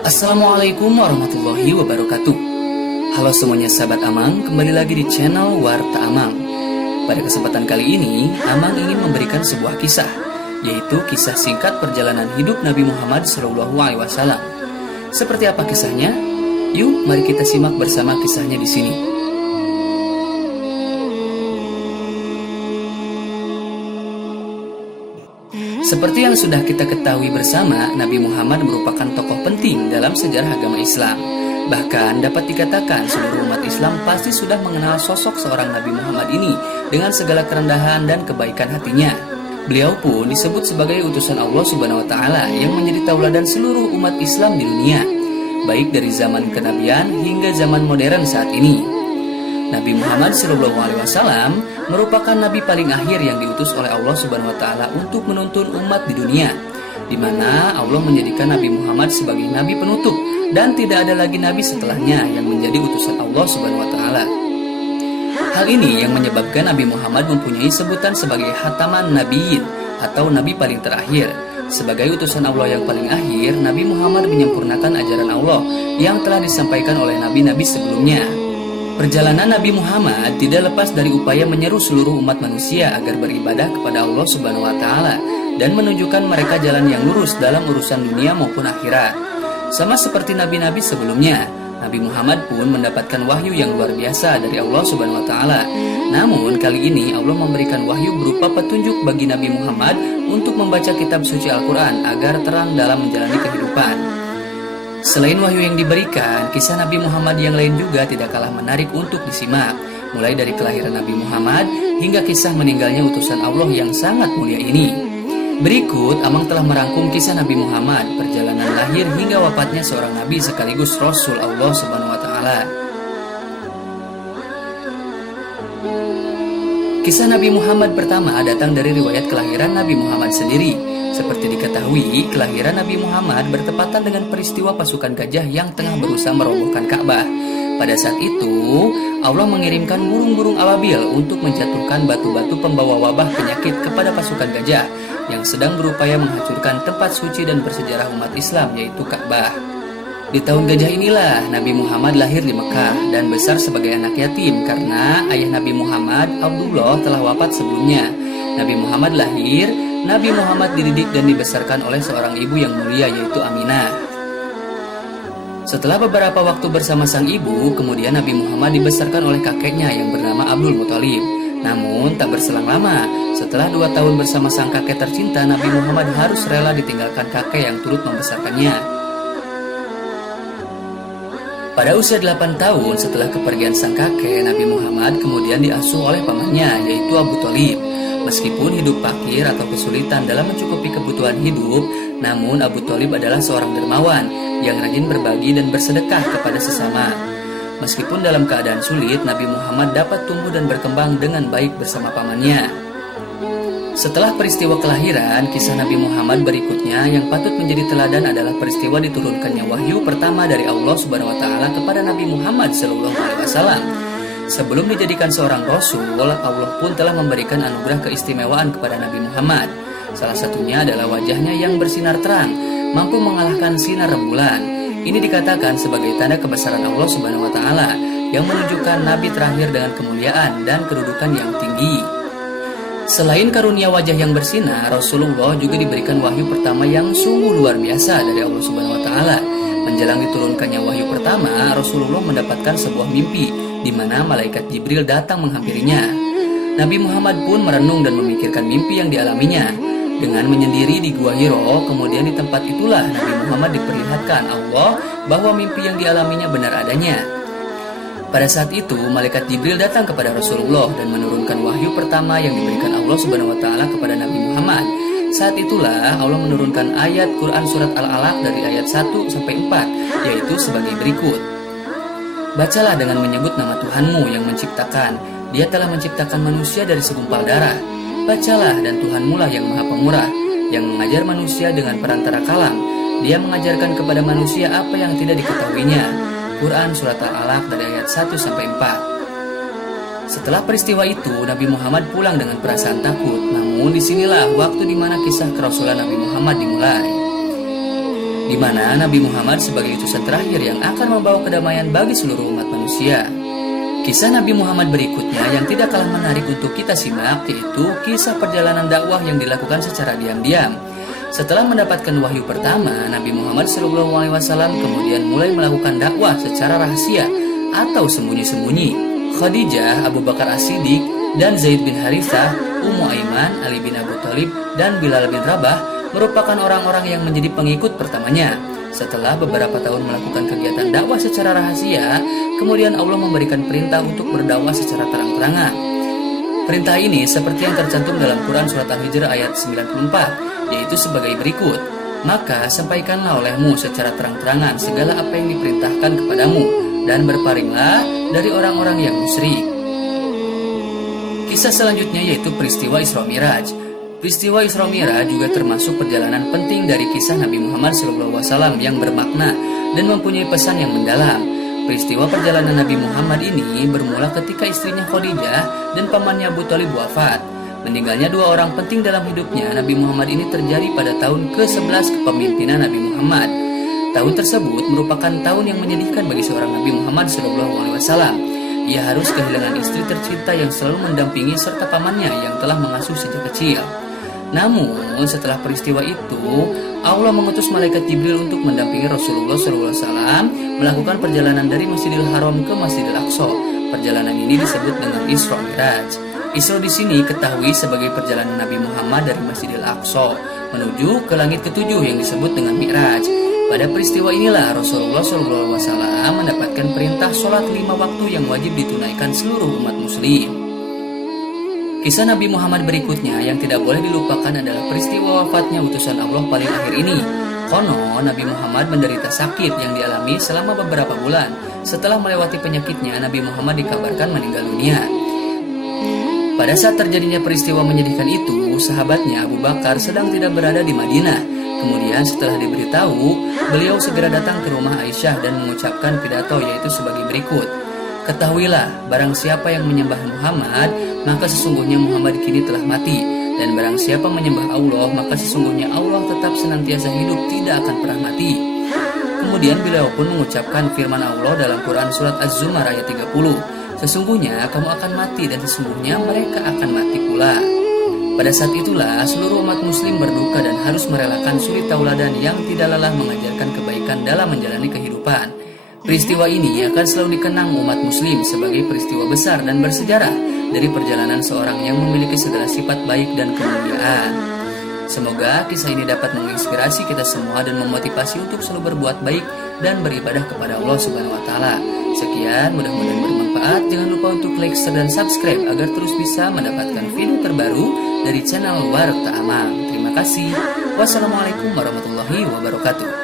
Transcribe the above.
Assalamualaikum warahmatullahi wabarakatuh. Halo semuanya sahabat Amang, kembali lagi di channel Warta Amang. Pada kesempatan kali ini, Amang ingin memberikan sebuah kisah, yaitu kisah singkat perjalanan hidup Nabi Muhammad SAW. Seperti apa kisahnya? Yuk, mari kita simak bersama kisahnya di sini. Seperti yang sudah kita ketahui bersama, Nabi Muhammad merupakan tokoh penting dalam sejarah agama Islam. Bahkan dapat dikatakan seluruh umat Islam pasti sudah mengenal sosok seorang Nabi Muhammad ini dengan segala kerendahan dan kebaikan hatinya. Beliau pun disebut sebagai utusan Allah Subhanahu wa Ta'ala yang menjadi tauladan seluruh umat Islam di dunia, baik dari zaman kenabian hingga zaman modern saat ini. Nabi Muhammad SAW merupakan nabi paling akhir yang diutus oleh Allah Subhanahu wa Ta'ala untuk menuntun umat di dunia, di mana Allah menjadikan Nabi Muhammad sebagai nabi penutup dan tidak ada lagi nabi setelahnya yang menjadi utusan Allah Subhanahu wa Ta'ala. Hal ini yang menyebabkan Nabi Muhammad mempunyai sebutan sebagai Khataman Nabiyyin atau nabi paling terakhir. Sebagai utusan Allah yang paling akhir, Nabi Muhammad menyempurnakan ajaran Allah yang telah disampaikan oleh nabi-nabi sebelumnya. Perjalanan Nabi Muhammad tidak lepas dari upaya menyeru seluruh umat manusia agar beribadah kepada Allah Subhanahu wa Ta'ala dan menunjukkan mereka jalan yang lurus dalam urusan dunia maupun akhirat. Sama seperti nabi-nabi sebelumnya, Nabi Muhammad pun mendapatkan wahyu yang luar biasa dari Allah Subhanahu wa Ta'ala. Namun kali ini Allah memberikan wahyu berupa petunjuk bagi Nabi Muhammad untuk membaca kitab suci Al-Quran agar terang dalam menjalani kehidupan. Selain wahyu yang diberikan, kisah Nabi Muhammad yang lain juga tidak kalah menarik untuk disimak, mulai dari kelahiran Nabi Muhammad hingga kisah meninggalnya utusan Allah yang sangat mulia ini. Berikut Amang telah merangkum kisah Nabi Muhammad, perjalanan lahir hingga wafatnya seorang nabi sekaligus Rasul Allah Subhanahu wa Ta'ala. Kisah Nabi Muhammad pertama datang dari riwayat kelahiran Nabi Muhammad sendiri. Seperti diketahui, kelahiran Nabi Muhammad bertepatan dengan peristiwa pasukan gajah yang tengah berusaha merobohkan Ka'bah. Pada saat itu, Allah mengirimkan burung-burung ababil untuk menjatuhkan batu-batu pembawa wabah penyakit kepada pasukan gajah yang sedang berupaya menghancurkan tempat suci dan bersejarah umat Islam, yaitu Ka'bah. Di tahun gajah inilah Nabi Muhammad lahir di Mekah dan besar sebagai anak yatim karena ayah Nabi Muhammad, Abdullah, telah wafat sebelumnya. Nabi Muhammad lahir, Nabi Muhammad dididik dan dibesarkan oleh seorang ibu yang mulia, yaitu Aminah. Setelah beberapa waktu bersama sang ibu, kemudian Nabi Muhammad dibesarkan oleh kakeknya yang bernama Abdul Muthalib. Namun tak berselang lama, setelah 2 tahun bersama sang kakek tercinta, Nabi Muhammad harus rela ditinggalkan kakek yang turut membesarkannya. Pada usia 8 tahun setelah kepergian sang kakek, Nabi Muhammad kemudian diasuh oleh pamannya, yaitu Abu Thalib. Meskipun hidup fakir atau kesulitan dalam mencukupi kebutuhan hidup, namun Abu Thalib adalah seorang dermawan yang rajin berbagi dan bersedekah kepada sesama. Meskipun dalam keadaan sulit, Nabi Muhammad dapat tumbuh dan berkembang dengan baik bersama pamannya. Setelah peristiwa kelahiran, kisah Nabi Muhammad berikutnya yang patut menjadi teladan adalah peristiwa diturunkannya wahyu pertama dari Allah Subhanahu wa Ta'ala kepada Nabi Muhammad SAW. Sebelum dijadikan seorang Rasul, Allah pun telah memberikan anugerah keistimewaan kepada Nabi Muhammad. Salah satunya adalah wajahnya yang bersinar terang, mampu mengalahkan sinar rembulan. Ini dikatakan sebagai tanda kebesaran Allah Subhanahu wa Ta'ala yang menunjukkan Nabi terakhir dengan kemuliaan dan kedudukan yang tinggi. Selain karunia wajah yang bersinar, Rasulullah juga diberikan wahyu pertama yang sungguh luar biasa dari Allah Subhanahu wa Ta'ala. Menjelang diturunkannya wahyu pertama, Rasulullah mendapatkan sebuah mimpi di mana malaikat Jibril datang menghampirinya. Nabi Muhammad pun merenung dan memikirkan mimpi yang dialaminya. Dengan menyendiri di Gua Hiro, kemudian di tempat itulah Nabi Muhammad diperlihatkan Allah bahwa mimpi yang dialaminya benar adanya. Pada saat itu, malaikat Jibril datang kepada Rasulullah dan menurunkan wahyu pertama yang diberikan Allah Subhanahu wa Ta'ala kepada Nabi Muhammad. Saat itulah Allah menurunkan ayat Quran surat Al-Alaq dari ayat 1-4, yaitu sebagai berikut. Bacalah dengan menyebut nama Tuhanmu yang menciptakan. Dia telah menciptakan manusia dari segumpal darah. Bacalah, dan Tuhanmu lah yang maha pemurah, yang mengajar manusia dengan perantara kalam. Dia mengajarkan kepada manusia apa yang tidak diketahuinya. Quran surat Al-Alaq dari ayat 1-4. Setelah peristiwa itu, Nabi Muhammad pulang dengan perasaan takut. Namun disinilah waktu di mana kisah kerasulan Nabi Muhammad dimulai. di mana Nabi Muhammad sebagai utusan terakhir yang akan membawa kedamaian bagi seluruh umat manusia. Kisah Nabi Muhammad berikutnya yang tidak kalah menarik untuk kita simak, yaitu kisah perjalanan dakwah yang dilakukan secara diam-diam. Setelah mendapatkan wahyu pertama, Nabi Muhammad SAW kemudian mulai melakukan dakwah secara rahasia atau sembunyi-sembunyi. Khadijah, Abu Bakar As-Siddiq, dan Zaid bin Harithah, Ummu Aiman, Ali bin Abi Thalib, dan Bilal bin Rabah merupakan orang-orang yang menjadi pengikut pertamanya. Setelah beberapa tahun melakukan kegiatan dakwah secara rahasia, kemudian Allah memberikan perintah untuk berdakwah secara terang-terangan. Perintah ini seperti yang tercantum dalam Quran Surat Al-Hijr ayat 94, yaitu sebagai berikut: maka sampaikanlah olehmu secara terang-terangan segala apa yang diperintahkan kepadamu, dan berpalinglah dari orang-orang yang musyrik. Kisah selanjutnya yaitu peristiwa Isra Miraj. Peristiwa Isra Miraj juga termasuk perjalanan penting dari kisah Nabi Muhammad SAW yang bermakna dan mempunyai pesan yang mendalam. Peristiwa perjalanan Nabi Muhammad ini bermula ketika istrinya Khadijah dan pamannya Abu Thalib wafat. Meninggalnya dua orang penting dalam hidupnya Nabi Muhammad ini terjadi pada tahun ke-11 kepemimpinan Nabi Muhammad. Tahun tersebut merupakan tahun yang menyedihkan bagi seorang Nabi Muhammad SAW. Ia harus kehilangan istri tercinta yang selalu mendampingi serta pamannya yang telah mengasuh sejak kecil. Namun setelah peristiwa itu, Allah mengutus malaikat Jibril untuk mendampingi Rasulullah SAW melakukan perjalanan dari Masjidil Haram ke Masjidil Aqsa. Perjalanan ini disebut dengan Isra Miraj. Isra di sini ketahui sebagai perjalanan Nabi Muhammad dari Masjidil Aqsa menuju ke langit ketujuh yang disebut dengan Mi'raj. Pada peristiwa inilah Rasulullah SAW mendapatkan perintah sholat 5 waktu yang wajib ditunaikan seluruh umat muslim. Kisah Nabi Muhammad berikutnya yang tidak boleh dilupakan adalah peristiwa wafatnya utusan Allah paling akhir ini. Konon Nabi Muhammad menderita sakit yang dialami selama beberapa bulan. Setelah melewati penyakitnya, Nabi Muhammad dikabarkan meninggal dunia. Pada saat terjadinya peristiwa menyedihkan itu, sahabatnya Abu Bakar sedang tidak berada di Madinah. Kemudian setelah diberitahu, beliau segera datang ke rumah Aisyah dan mengucapkan pidato yaitu sebagai berikut: ketahuilah, barang siapa yang menyembah Muhammad, maka sesungguhnya Muhammad kini telah mati. Dan barang siapa menyembah Allah, maka sesungguhnya Allah tetap senantiasa hidup, tidak akan pernah mati. Kemudian beliau pun mengucapkan firman Allah dalam Quran Surat Az-Zumar ayat 30, sesungguhnya kamu akan mati dan sesungguhnya mereka akan mati pula. Pada saat itulah seluruh umat muslim berduka dan harus merelakan suri tauladan yang tidak lelah mengajarkan kebaikan dalam menjalani kehidupan. Peristiwa ini akan selalu dikenang umat muslim sebagai peristiwa besar dan bersejarah dari perjalanan seorang yang memiliki segala sifat baik dan kemuliaan. Semoga kisah ini dapat menginspirasi kita semua dan memotivasi untuk selalu berbuat baik dan beribadah kepada Allah Subhanahu wa taala. Sekian, mudah-mudahan bermanfaat. Jangan lupa untuk like, share, dan subscribe agar terus bisa mendapatkan video terbaru dari channel Warta Amal. Terima kasih. Wassalamualaikum warahmatullahi wabarakatuh.